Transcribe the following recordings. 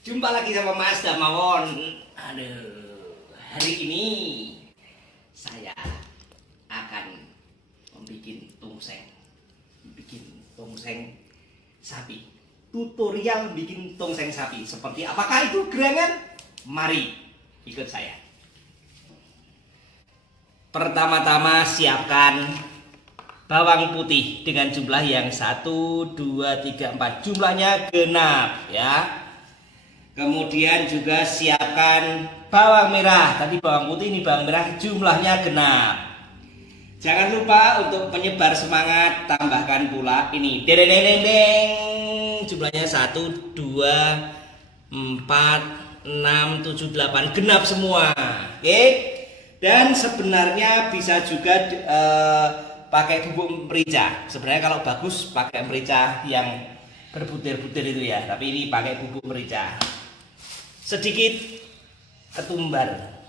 Jumpa lagi sama Mas Damawon. Aduh, hari ini saya akan membuat tongseng sapi. Tutorial bikin tongseng sapi. Seperti apakah itu gerangan? Mari ikut saya. Pertama-tama siapkan bawang putih dengan jumlah yang 1, 2, 3, 4. Jumlahnya genap ya. Kemudian juga siapkan bawang merah. Tadi bawang putih, ini bawang merah, jumlahnya genap. Jangan lupa untuk penyebar semangat, tambahkan pula ini deng, jumlahnya 1, 2, 4, 6, 7, 8, genap semua. Oke. Dan sebenarnya bisa juga pakai bubuk merica. Sebenarnya kalau bagus pakai merica yang berbutir-butir itu ya, tapi ini pakai bubuk merica. Sedikit ketumbar.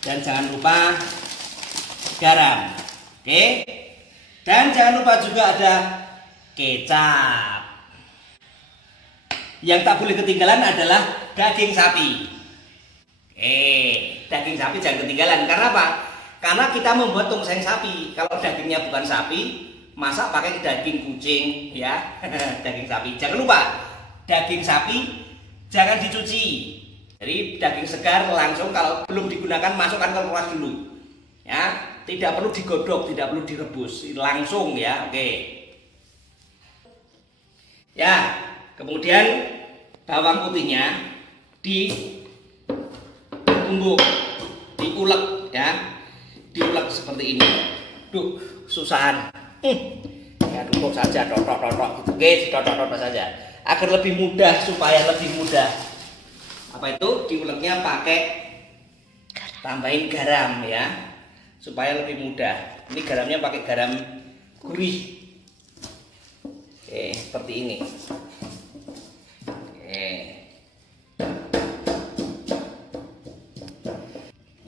Dan jangan lupa garam. Oke. Dan jangan lupa juga ada kecap. Yang tak boleh ketinggalan adalah daging sapi. Daging sapi jangan ketinggalan. Karena apa? Karena kita membuat tongseng sapi. Kalau dagingnya bukan sapi, masak pakai daging kucing ya. Daging sapi. Jangan lupa daging sapi jangan dicuci. Jadi daging segar langsung, kalau belum digunakan masukkan ke kulkas dulu. Ya, tidak perlu digodok, tidak perlu direbus, langsung ya. Oke. Ya, kemudian bawang putihnya ditumbuk, diulek ya. Diulek seperti ini. Duh, susahan. Ya duduk saja, totok gitu. Oke, totok saja. Agar lebih mudah, supaya lebih mudah. Apa itu? Diuleknya pakai tambahin garam ya. Supaya lebih mudah. Ini garamnya pakai garam gurih. Oke, seperti ini.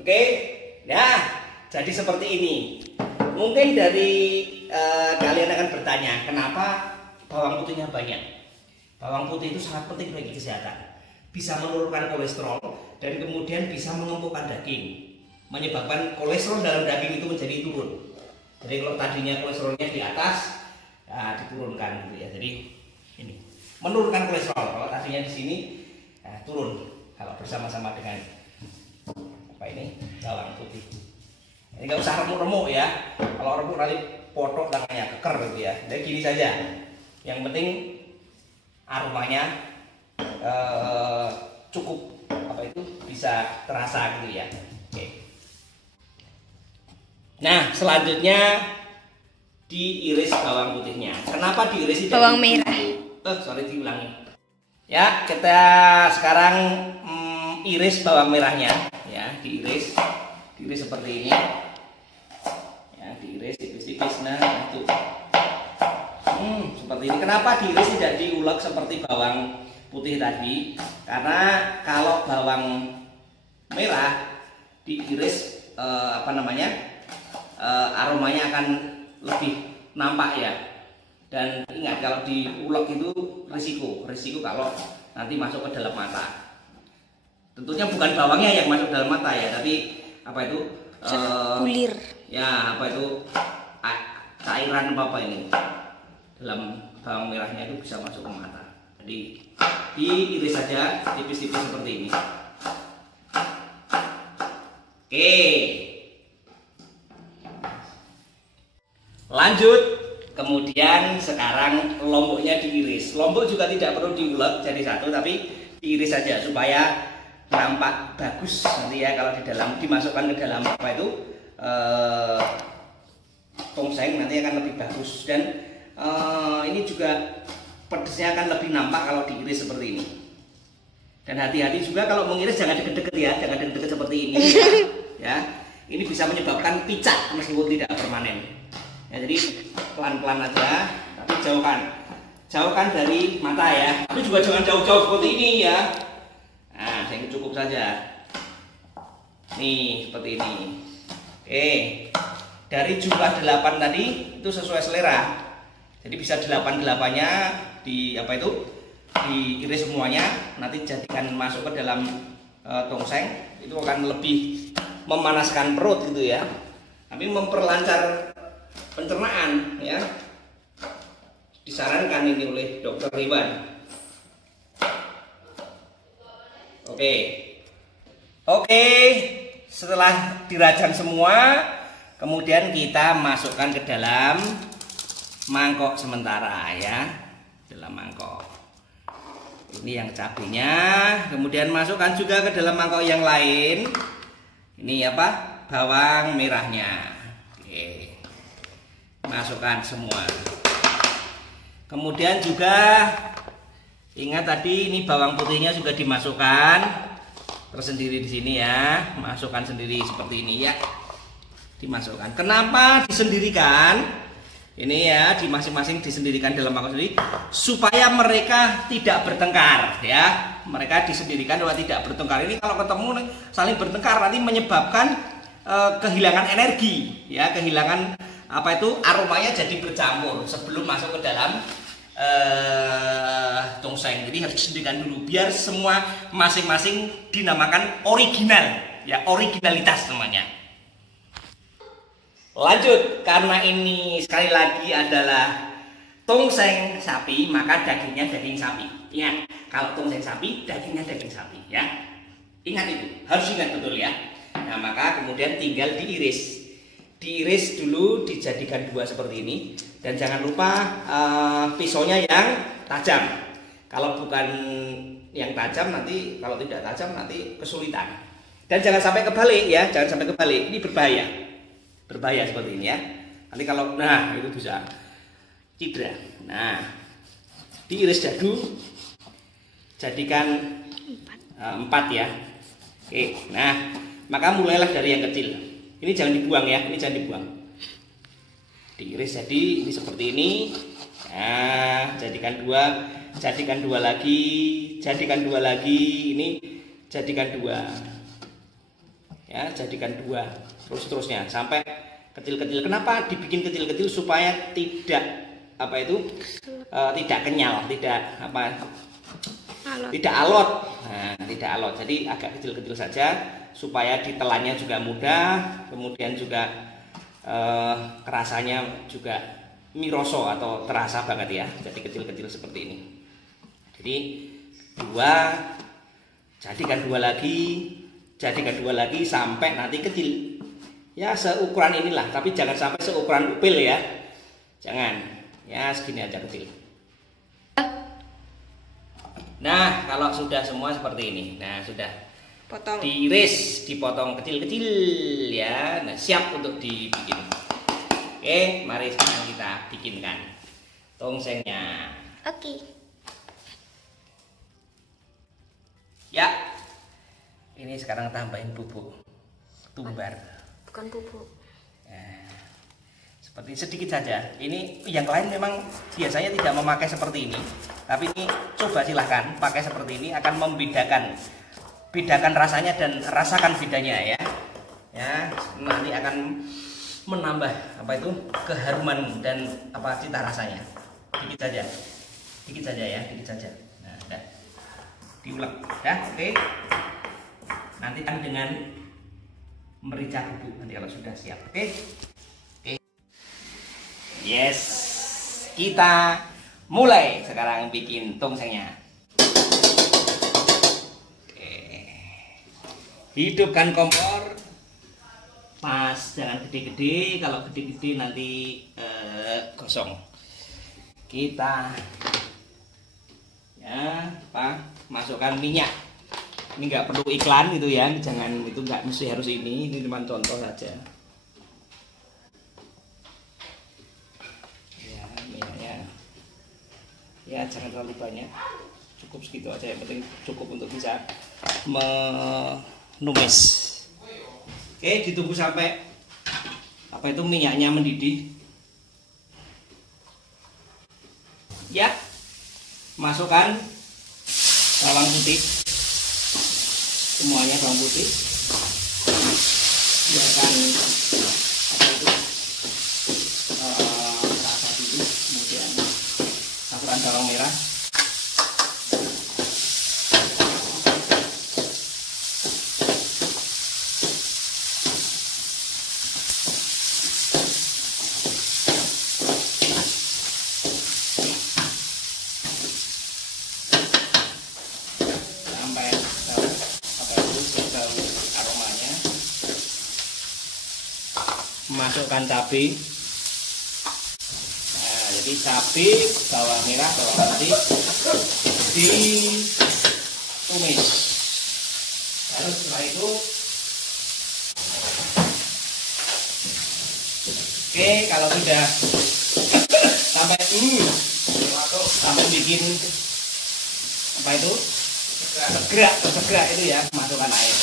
Oke, nah jadi seperti ini. Mungkin dari kalian akan bertanya, kenapa bawang putihnya banyak? Bawang putih itu sangat penting bagi kesehatan. Bisa menurunkan kolesterol dan kemudian bisa mengempukkan daging, menyebabkan kolesterol dalam daging itu menjadi turun. Jadi kalau tadinya kolesterolnya di atas, ya, diturunkan gitu ya. Jadi ini menurunkan kolesterol. Kalau tadinya di sini turun. Kalau bersama-sama dengan apa ini bawang putih. Ini nggak usah remuk-remuk ya. Kalau remuk nanti potok tangannya keker gitu ya. Jadi gini saja. Yang penting aromanya cukup apa itu bisa terasa gitu ya. Oke. Nah selanjutnya diiris bawang putihnya. Kenapa diiris? Bawang merah. Sorry diulangi. Ya kita sekarang iris bawang merahnya. Ya diiris seperti ini. Ya diiris tipis-tipis. Nah itu. Seperti ini. Kenapa diiris tidak diulek seperti bawang putih tadi? Karena kalau bawang merah diiris aromanya akan lebih nampak ya. Dan ingat kalau diulek itu risiko kalau nanti masuk ke dalam mata. Tentunya bukan bawangnya yang masuk dalam mata ya, tapi apa itu kulir. Ya, apa itu cairan apa ini dalam bawang merahnya itu bisa masuk ke mata. Jadi diiris saja tipis-tipis seperti ini. Oke. Lanjut. Kemudian sekarang lomboknya diiris. Lombok juga tidak perlu diulek jadi satu, tapi diiris saja supaya nampak bagus nanti ya kalau dimasukkan ke dalam apa itu tongseng nanti akan lebih bagus. Dan ini juga pedesnya akan lebih nampak kalau diiris seperti ini. Dan hati-hati juga kalau mengiris jangan deket-deket ya, jangan deket-deket seperti ini ya. Ini bisa menyebabkan picak meskipun tidak permanen. Ya, jadi pelan-pelan aja, tapi jauhkan dari mata ya. Tapi juga jangan jauh-jauh seperti ini ya. Nah, yang cukup saja. Nih, seperti ini. Oke. Dari jumlah 8 tadi itu sesuai selera. Jadi bisa 8-8-nya di apa itu? diiris semuanya, nanti jadikan masuk ke dalam tongseng, itu akan lebih memanaskan perut gitu ya, tapi memperlancar pencernaan ya. Disarankan ini oleh dokter hewan. Oke, setelah dirajang semua, kemudian kita masukkan ke dalam mangkok sementara ya, dalam mangkok. Ini yang cabenya, kemudian masukkan juga ke dalam mangkok yang lain. Ini apa? Bawang merahnya. Oke. Masukkan semua. Kemudian juga ingat tadi ini bawang putihnya juga dimasukkan tersendiri di sini ya. Masukkan sendiri seperti ini ya. Dimasukkan. Kenapa disendirikan? Ini ya, di masing-masing disendirikan dalam mangkok sendiri supaya mereka tidak bertengkar ya. Mereka disendirikan supaya tidak bertengkar. Ini kalau ketemu saling bertengkar nanti menyebabkan kehilangan energi ya, kehilangan apa itu, aromanya jadi bercampur sebelum masuk ke dalam tongseng. Jadi harus disendirikan dulu biar semua masing-masing dinamakan original ya, originalitas namanya. Lanjut, karena ini sekali lagi adalah tongseng sapi, maka dagingnya daging sapi. Ingat, kalau tongseng sapi, dagingnya daging sapi ya. Ingat itu, harus ingat betul ya. Nah, maka kemudian tinggal diiris. Diiris dulu, dijadikan dua seperti ini. Dan jangan lupa pisaunya yang tajam. Kalau bukan yang tajam nanti, kalau tidak tajam nanti kesulitan. Dan jangan sampai kebalik ya, jangan sampai kebalik. Ini berbahaya. Berbahaya seperti ini ya. Nanti kalau itu bisa cedera. Nah, diiris dadu, jadikan 4 ya. Oke, nah maka mulailah dari yang kecil. Ini jangan dibuang ya, ini jangan dibuang. Diiris jadi ini seperti ini. Nah, jadikan dua lagi, jadikan dua lagi. Ini jadikan 2. Ya, jadikan 2. Terus-terusnya sampai kecil-kecil. Kenapa dibikin kecil-kecil? Supaya tidak tidak kenyal, tidak alot. Tidak alot. Nah, tidak alot. Jadi agak kecil-kecil saja supaya ditelannya juga mudah, kemudian juga rasanya juga miroso atau terasa banget ya. Jadi kecil-kecil seperti ini. Jadi 2, jadikan 2 lagi, jadikan 2 lagi sampai nanti kecil. Ya seukuran inilah, tapi jangan sampai seukuran upil ya. Jangan. Ya segini aja kecil. Nah, kalau sudah semua seperti ini. Nah, sudah potong. Diiris, dipotong kecil-kecil ya. Nah, siap untuk dibikin. Oke, mari sekarang kita bikinkan tongsengnya. Oke. Ya. Ini sekarang tambahin bubuk tumbar. Bukan bubuk. Nah, seperti sedikit saja. Ini yang lain memang biasanya tidak memakai seperti ini, tapi ini coba silahkan pakai seperti ini, akan membedakan rasanya dan rasakan bedanya ya. Ya, nanti akan menambah keharuman dan cita rasanya. Dikit saja ya, dikit saja. Nah, udah diulek, ya, oke. Nanti kan dengan merica bubuk nanti kalau sudah siap. Oke. Yes, kita mulai sekarang bikin tongsengnya. Oke. Hidupkan kompor. Pas, jangan gede-gede. Kalau gede-gede nanti gosong. Kita masukkan minyak. Ini nggak perlu iklan gitu ya, jangan, itu nggak mesti harus ini cuma contoh saja. Ya, minyaknya. Ya, jangan terlalu banyak, cukup segitu aja, yang penting cukup untuk bisa menumis. Oke, ditunggu sampai minyaknya mendidih. Ya, masukkan bawang putih. Semuanya bawang putih, biarkan rasa dulu, kemudian campuran bawang merah, masukkan cabai. Nah, jadi cabai, bawang merah, bawang putih ditumis. Lalu setelah itu, oke, kalau sudah sampai bikin apa itu segera itu ya, masukkan air.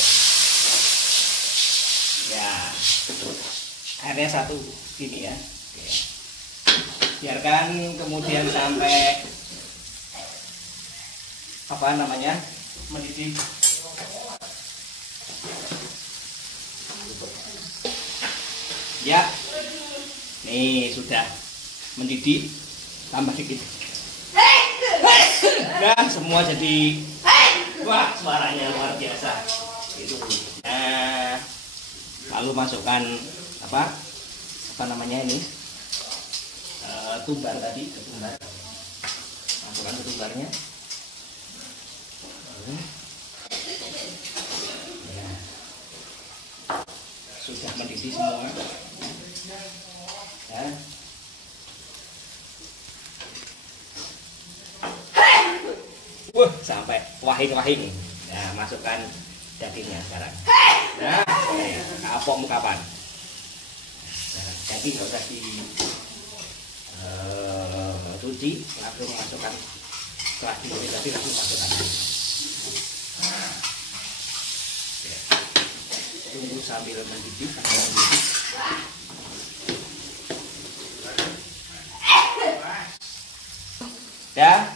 Ya, airnya 1 gini ya. Oke. Biarkan kemudian sampai apa namanya mendidih. Ya, nih sudah mendidih, tambah dikit. Nah, semua jadi wah, suaranya luar biasa. Itu. Nah, lalu masukkan apa namanya ini ketumbar tadi, ketumbar. Masukkan ketumbarnya. Ya. Sudah mendidih semua. Ya. Sampai wahing-wahing. Nah, masukkan dagingnya sekarang. Nah, kapok mukapan. Nah, daging nggak usah cuci, langsung masukkan. Setelah digoreng tadi langsung masukkan. Tunggu sambil mendidih, Ya,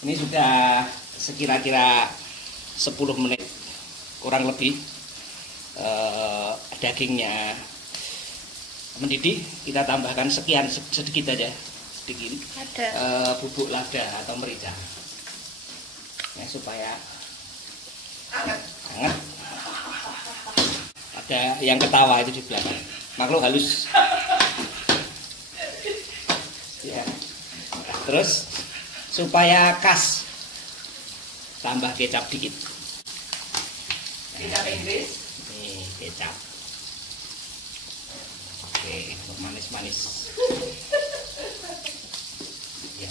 ini sudah sekira-kira 10 menit kurang lebih. Dagingnya mendidih, kita tambahkan sekian sedikit aja, sedikit bubuk lada atau merica ya, supaya hangat. Ada yang ketawa itu di belakang, makhluk halus ya. Terus supaya khas, tambah kecap dikit. Kecap Inggris. Nih, kecap. Oke, manis-manis. Ya.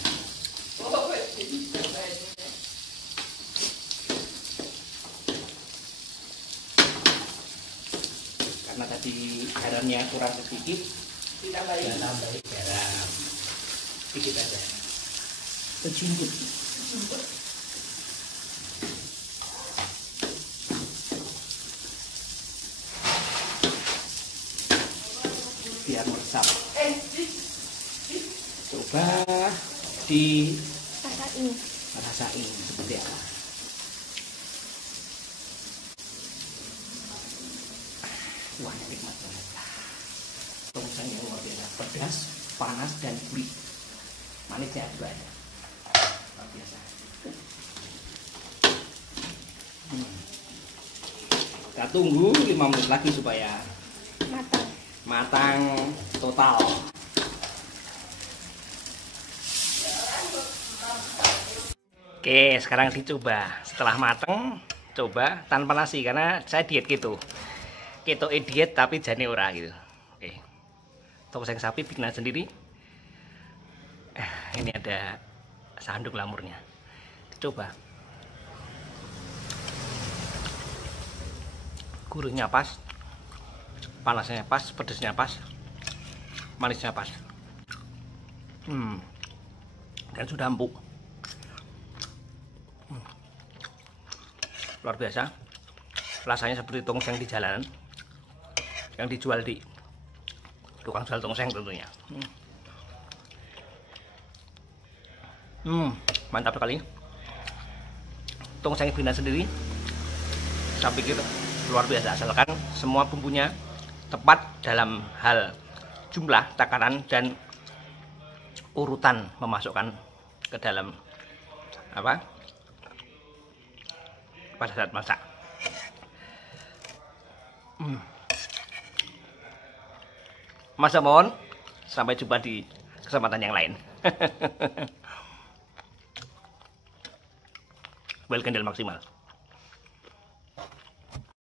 Karena tadi garamnya kurang sedikit, tambahin garam sedikit aja. Sejumput. Biar meresap. Coba rasain seperti apa. Wah, nikmat banget. Tongseng yang luar biasa, pedas, panas dan gurih. Manisnya juga ada. Luar biasa. Kita tunggu 5 menit lagi supaya matang total. Oke, sekarang dicoba. Setelah matang, coba tanpa nasi karena saya diet gitu. Keto diet tapi jane ora gitu. Oke. Tongseng sapi bikinan sendiri. Ini ada sanduk lamurnya. Coba. Gurihnya pas, panasnya pas, pedasnya pas, manisnya pas. Dan sudah empuk. Luar biasa. Rasanya seperti tongseng di jalanan yang dijual di tukang jual tongseng tentunya. Mantap sekali. Tongseng bikinan sendiri, saya pikir luar biasa, asalkan semua bumbunya tepat dalam hal jumlah, takaran, dan urutan memasukkan ke dalam pada saat masak. Masa mohon, sampai jumpa di kesempatan yang lain. Well, kendal maksimal.